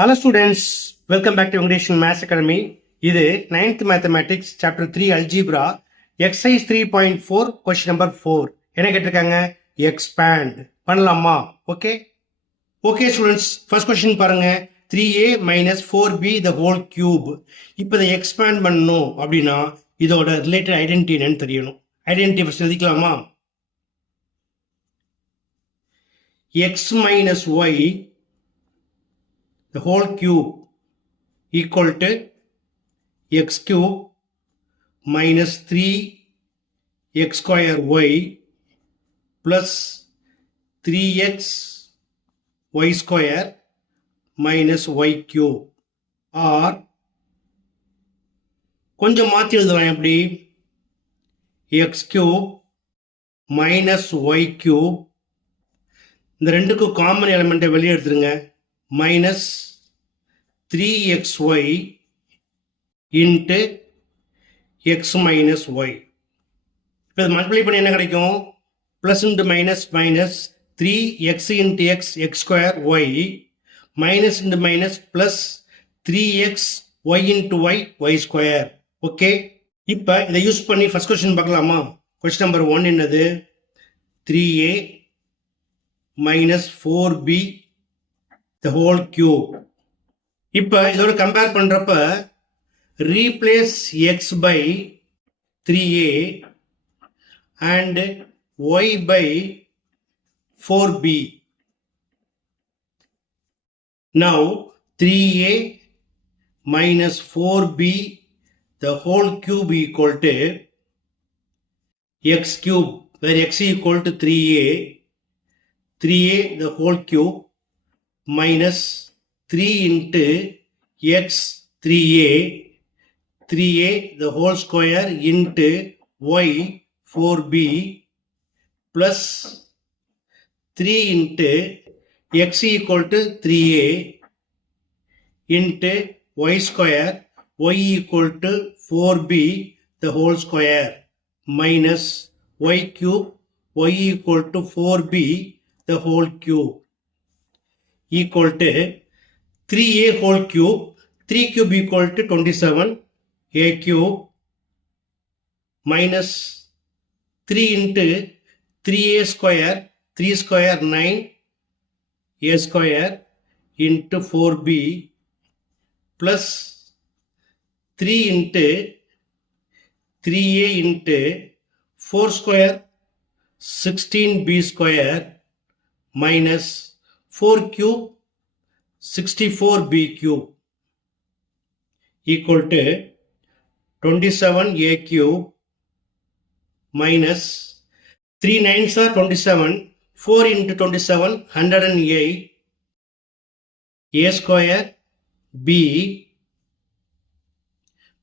Hello students, welcome back to English Maths Academy. இது 9th Mathematics Chapter 3 Algebra Exercise 3.4 Question number 4. என்ன கேட்டிருக்காங்க? Expand. பண்ணலாமா? Okay students, first question பாருங்க. 3a minus 4b the whole cube. இப்போ இதை expand பண்ணணும் அப்படின்னா இதோட related identity என்னன்னு தெரியணும். Identity first எழுதிக்கலாமா? x minus y the whole cube equal to x cube minus 3x square y plus 3x y square minus y cube or கொஞ்சம் மாற்றி எழுதலாம் எப்படி x cube minus y cube இந்த ரெண்டுக்கும் காமன் எலிமெண்ட்டை வெளியே எடுத்துருங்க minus 3xy into x minus y. இப்போ இது மல்டிப்ளை பண்ணி என்ன கிடைக்கும்? Plus into minus minus 3x into x x square y minus into minus plus 3x y into y y square. Okay, இப்போ இதை யூஸ் பண்ணி ஃபர்ஸ்ட் கொஸ்டின் பார்க்கலாமா? கொஸ்டின் நம்பர் 1 என்னது? 3a minus 4b the whole cube. இப்போ இதோட கம்பேர் பண்றப்ப replace x by 3a and y by 4b. Now 3a minus 4b the whole cube equal to x cube, where x equal to 3a the whole cube minus 3 into x 3a the whole square into y 4b plus 3 into x equal to 3a into y square y equal to 4b the whole square minus y cube y equal to 4b the whole cube equal to 3a whole cube, 3 cube equal to 27, a cube minus 3 into 3a square, 3 square 9, a square into 4b plus 3 into 3a into 4 square 16b square minus 4 cube 64b cube equal to 27a cube minus 3 9s are 27, 4 into 27 108 a square b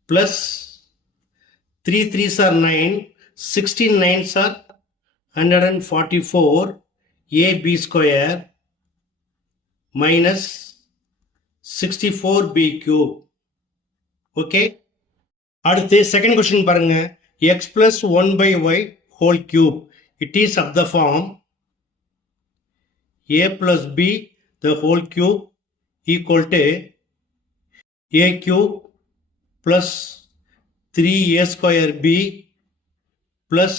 plus 3 3s are 9, 16 9s are 144 ab square minus 64b cube. Okay, அடுத்து second question பாருங்க. x plus 1 by y whole cube, it is of the form a plus b the whole cube equal to a cube plus 3a square b plus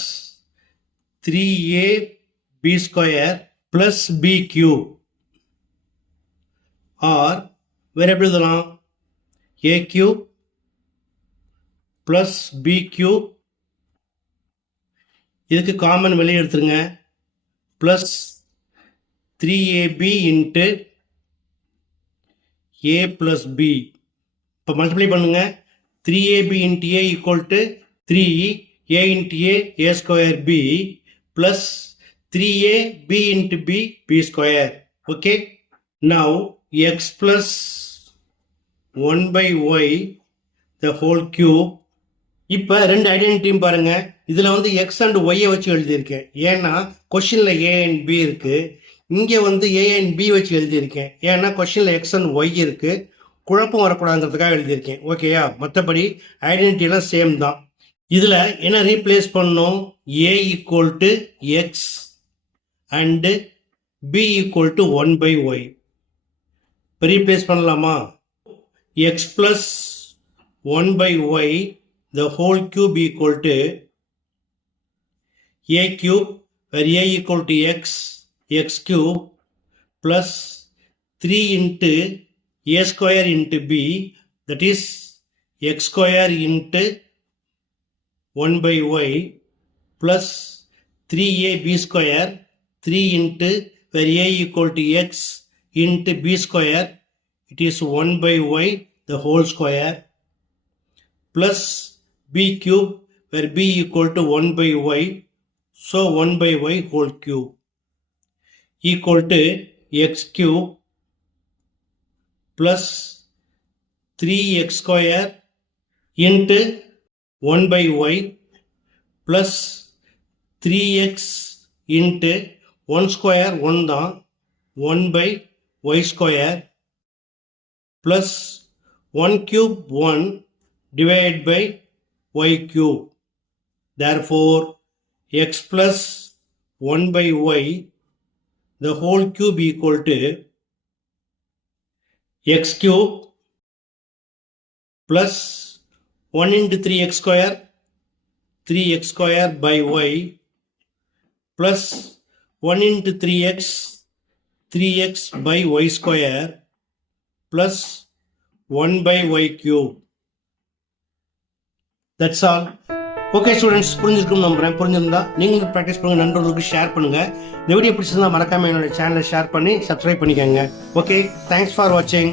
3a b square plus b cube or வேற எப்படி எழுதலாம்? a cube plus b cube, இதுக்கு காமன் வெளியே எடுத்துருங்க, plus 3ab into a plus b. இப்போ மல்டிப்ளை பண்ணுங்க. 3ab into a equal to 3a into a square b plus 3a b into b square. Okay, now x plus 1 by y the whole cube. இப்போ ரெண்டு ஐடென்டிட்டியும் பாருங்க. இதில் வந்து X and ஒய்யை வச்சு எழுதியிருக்கேன். ஏன்னா கொஷினில் ஏ அண்ட் பி இருக்கு. இங்கே வந்து ஏ அண்ட் பி வச்சு எழுதியிருக்கேன். ஏன்னா கொஷினில் எக்ஸ் அண்ட் ஒய் இருக்கு. குழப்பம் வரக்கூடாதுங்கிறதுக்காக எழுதியிருக்கேன். ஓகேயா? மற்றபடி ஐடென்டிட்டிலாம் சேம் தான். இதில் என்ன ரீப்ளேஸ் பண்ணணும்? A equal to X and b equal to 1 by y. Replace பண்ணலாமா? x plus 1 by y the whole cube equal to a cube where a equal to x cube plus 3 into a square into b, that is x square into 1 by y plus 3ab square, 3 into where a equal to x into b square, it is 1 by y the whole square plus b cube where b equal to 1 by y, so 1 by y whole cube equal to x cube plus 3x square into 1 by y plus 3x into 1 square 1 தான் 1 by y square plus 1 cube 1 divided by y cube. Therefore, x plus 1 by y the whole cube equal to x cube plus 1 into 3x square, 3x square by y plus 1 into 3x, 3x by y square plus 1 by y cube. That's all. Okay students, புரிஞ்சிருக்கும் நம்புறேன். புரிஞ்சிருந்தா நீங்களும் ப்ராக்டிஸ் பண்ணுங்க, நண்பர்களுக்கு ஷேர் பண்ணுங்க. இந்த வீடியோ பிடிச்சிருந்தா மறக்காம என்னோட சேனலை ஷேர் பண்ணி சப்ஸ்கிரைப் பண்ணிக்கோங்க. ஓகே, தேங்க்ஸ் ஃபார் வாட்சிங்.